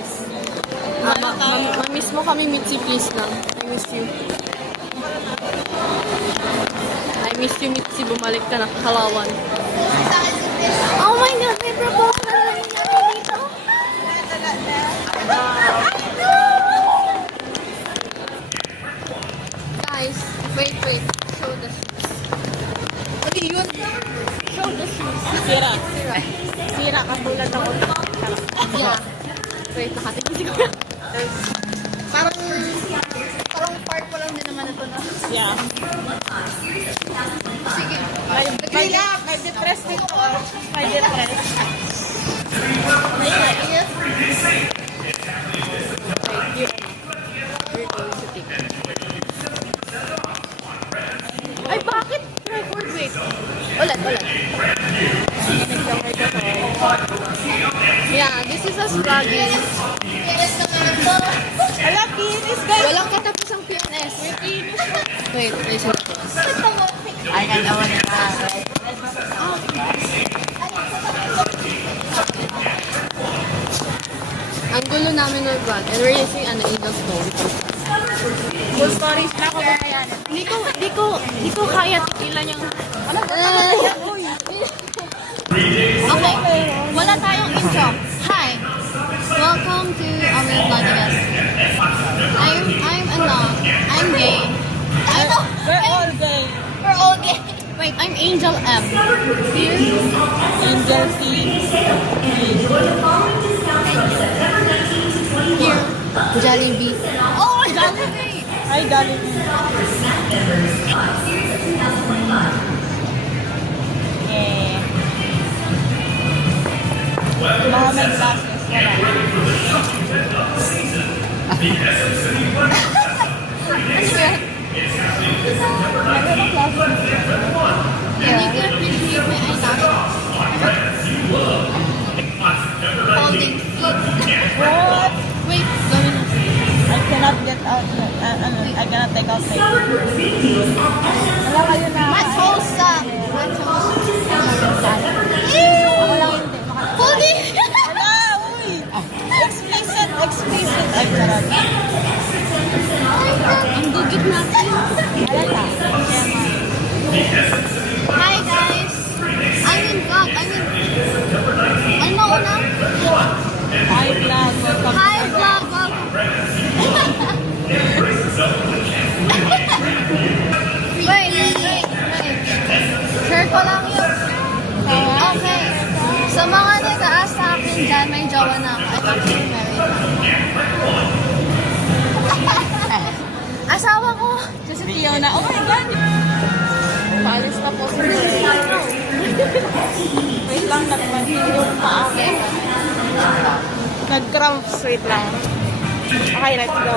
guys. Ma-miss mo kami, Mitzi, please lang. I miss you. I miss you, Mitzi. Bumalik ka na, Kalawan. Oh my God, may proposal na rin ako dito. Guys, wait. Show the shoes. Ano yun? Show the shoes. Sira. Sira, katulad ng ulo. Yeah. Wait, nakatingin ko. Parang part ko lang din naman ito na. Yeah. Sige. May depress dito. May depress. Ay, bakit? Record, wait. Ulit. Yeah, this is us vlogging. Ala, kinis guys. Walang katapusang PNS. Wait, listen to us. Ay, kanawa na ka. Ang gulo namin ng vlog. And we're using an Angel's phone. Full stories na ako kaya. Hindi ko kaya tigilan yung... Okay, wala tayong intro. Hi, welcome to our vlogmas. I'm gay. We're all gay. We're all gay. Wait, I'm Angel M. Here, Angel C. here, Jollibee. Oh, Jollibee! Ay, galing. Eh. Mga may glasses. Wala. Ano yan? Hindi ko appreciate my eyelashes. Holding feet. What? Wait, gawin mo. I cannot get out. I cannot take out my... Wala kayo na. Machosa! Ako lang hindi. Holding! Wala, uy! Explicit. Ay, sarap. Ang gugit natin. Halata. Hi guys! I'm in vlog. Ano mauna? Hi, vlog. Welcome. Hi vlog! Welcome! Wait. Share ko lang yun. Okay. Sa mga nag-aas sa akin dyan, may jowa na ako. I'm actually married. Asawa ko! Kasi Fiona. Oh my God! Paalis pa po sa mga. Wait lang, nagpansin yung paa. Nag-cramps. Wait lang. Okay, let's go.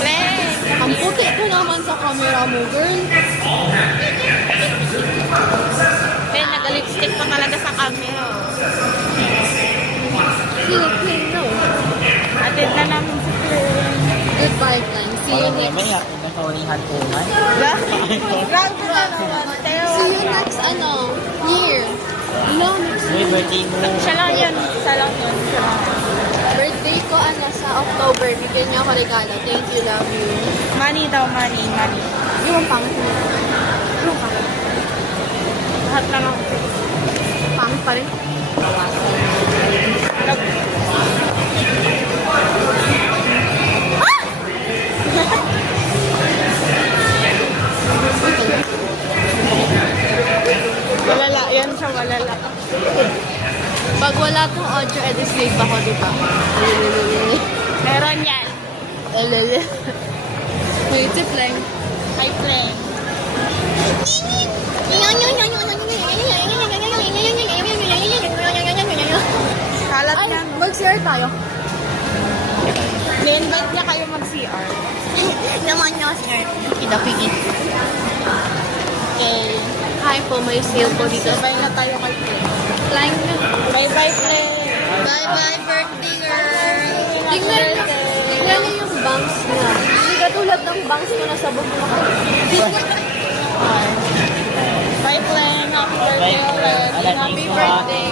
Play! Ang puti ko naman sa camera mo, girl. Then, nag-lipstick pa talaga sa camera. Filipino. Atid na namin si Play. Goodbye, time. See you next. Grabe na naman, Teo. See you next, year. No, next year. Siya lang yun. Birthday ko, sa October. Bigyan niyo ako regalo. Thank you, love you. Money daw, money. Yung pangit mo. Yung pangit. Lahat na lang. Pangit pa rin. Walala. Yan siya, walala. Pag wala tong audio, edit ako, diba? Meron yan. Wait, it's lang. Hi, Play. Kalat Ay, niya. mag-share tayo. Ni-invite niya kayo mag-CR. Naman niya, sir. Pidapigit. Okay. Hi po, may sale po dito. Sabay na tayo kay Play. Flying na. Bye-bye, Play. Bye-bye, birthday girl. Tingnan niyo yung bangs niya. Hindi katulad ng bangs ko na sabog mo. Bye, Play. Happy birthday ulit. Happy birthday.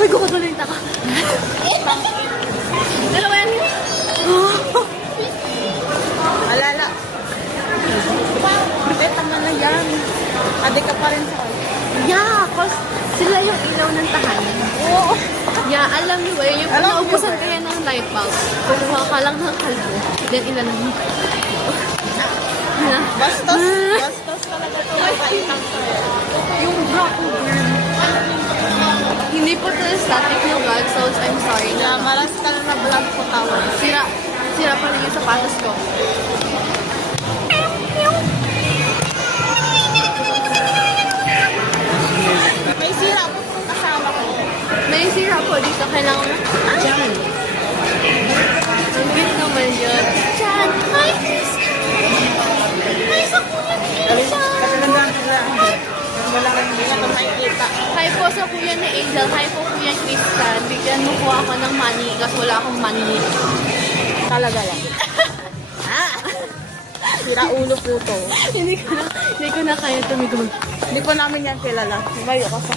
Uy, gumagalo yung taka. Dalawa yan. Alala. Eh, tama na yan. Adik ka pa rin sa kanya. Yeah, cause sila yung ilaw ng tahanan. Oo. Yeah, alam niyo ba, yung Alam niyo naubusan ba? kaya ng light bulb, kumuha ka lang ng kalbo, then ilalang mo. Bastos. Bastos talaga ito. Makaitang sa'yo. Yung bra ko, girl. Hindi po to static na vlog, so I'm sorry Yeah, na. malas ka na vlog ko tawag. Sira pa rin yung sapatos ko. May sira po itong kasama ko. May sira po dito, kailangan na. Diyan. Ang cute naman yun. Diyan. Hi, sister. Hi, sa kuya ni Angel. Katulanda ko na. Wala kang hindi na ito makikita. Hi po sa kuya ni Angel. Hi po kuya Christian. Bigyan mo po ako ng money kasi wala akong money. Talaga lang. Sira ulo po to. hindi ko na kaya tumigod. Hindi po namin yan kilala. Mayo ka sa...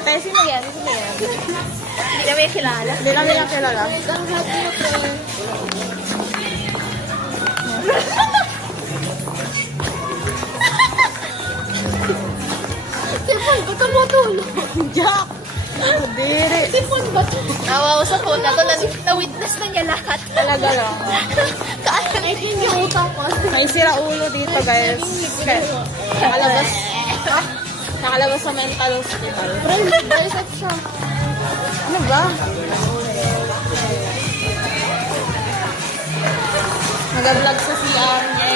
Tayo, sino yan? Sino yan? Hindi namin yan kilala. Hindi namin yan kilala. Ang happy na friend. Sipon, ba't ang matulog? Jack! Diri. Sipon, ba't? Nawawa sa phone na to. Na-witness na niya lahat. Talaga lang. Kaanayin yung utang ko. May sira ulo dito, guys. Nakalabas. Nakalabas sa mental hospital. Friend, dissect siya. Ano ba? Nag-vlog sa CR niya.